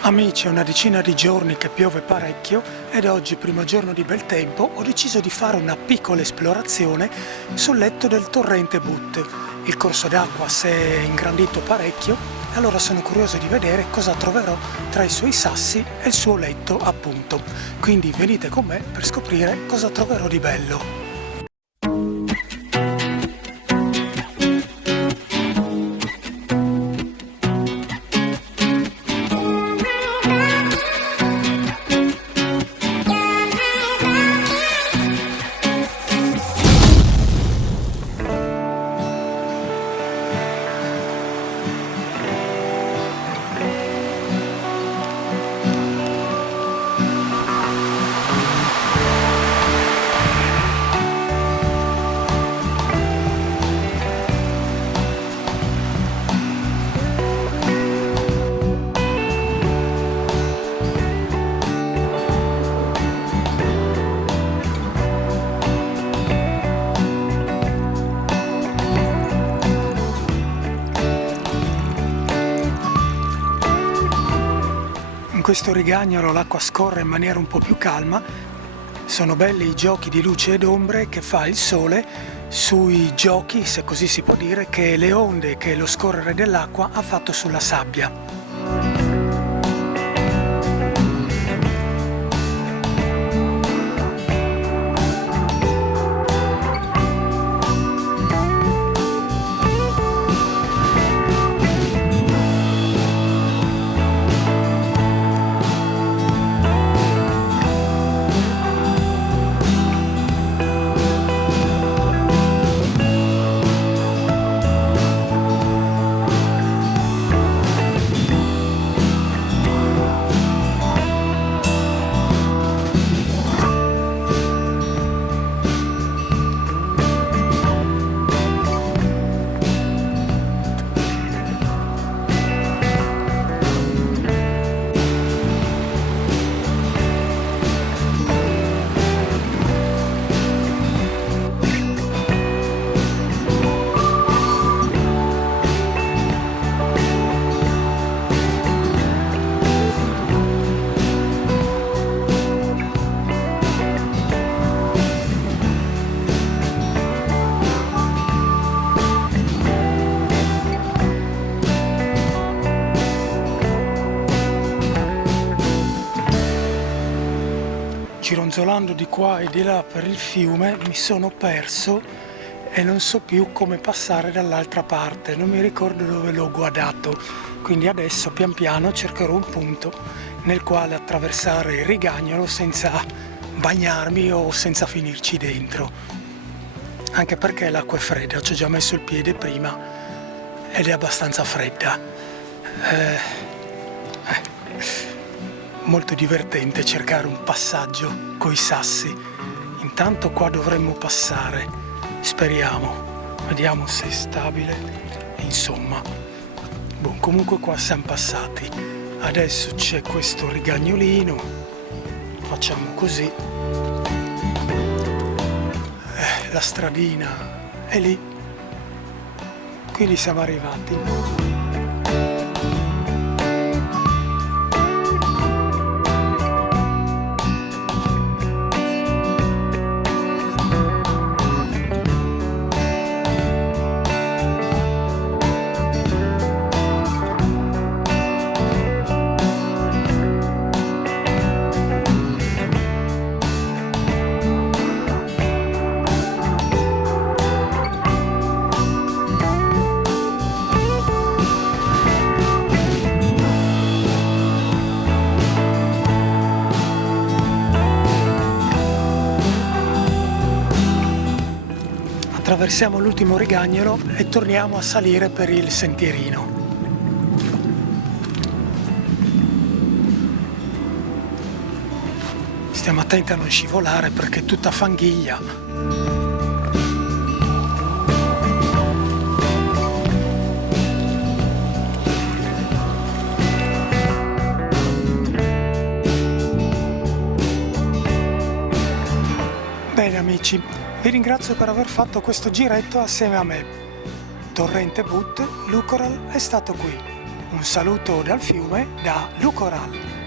Amici, è una decina di giorni che piove parecchio ed oggi, primo giorno di bel tempo, ho deciso di fare una piccola esplorazione sul letto del torrente But. Il corso d'acqua si è ingrandito parecchio e allora sono curioso di vedere cosa troverò tra i suoi sassi e il suo letto, appunto. Quindi venite con me per scoprire cosa troverò di bello. In questo rigagnolo l'acqua scorre in maniera un po' più calma, sono belli i giochi di luce ed ombre che fa il sole sui giochi, se così si può dire, che le onde, che lo scorrere dell'acqua ha fatto sulla sabbia. Gironzolando di qua e di là per il fiume mi sono perso e non so più come passare dall'altra parte, non mi ricordo dove l'ho guardato, quindi adesso pian piano cercherò un punto nel quale attraversare il rigagnolo senza bagnarmi o senza finirci dentro, anche perché l'acqua è fredda, ci ho già messo il piede prima ed è abbastanza fredda. Molto divertente cercare un passaggio coi sassi. Intanto qua dovremmo passare, speriamo, vediamo se è stabile, insomma. Comunque qua siamo passati. Adesso c'è questo rigagnolino, facciamo così. La stradina è lì, quindi siamo arrivati. Attraversiamo l'ultimo rigagnolo e torniamo a salire per il sentierino. Stiamo attenti a non scivolare perché è tutta fanghiglia. Bene amici, vi ringrazio per aver fatto questo giretto assieme a me. Torrente But, Lucoral è stato qui. Un saluto dal fiume da Lucoral.